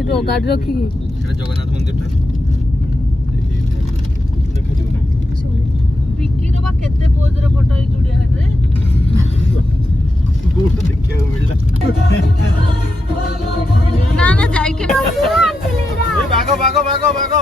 ସେଇଠୁ ଗାଡି ରଖିକି ସେଟା ଜଗନ୍ନାଥ ମନ୍ଦିରଟା ବିକିର ବା କେତେ ପୋଜରେ ଫଟୋ ଏଇ ଚୁଡିଆ ହାଟରେ କୋଉଠୁ ଦେଖିବାକୁ ମିଳିଲା ନା ନା ଯାଇକି ବାଘ ବାଘ ବାଘ ବାଘ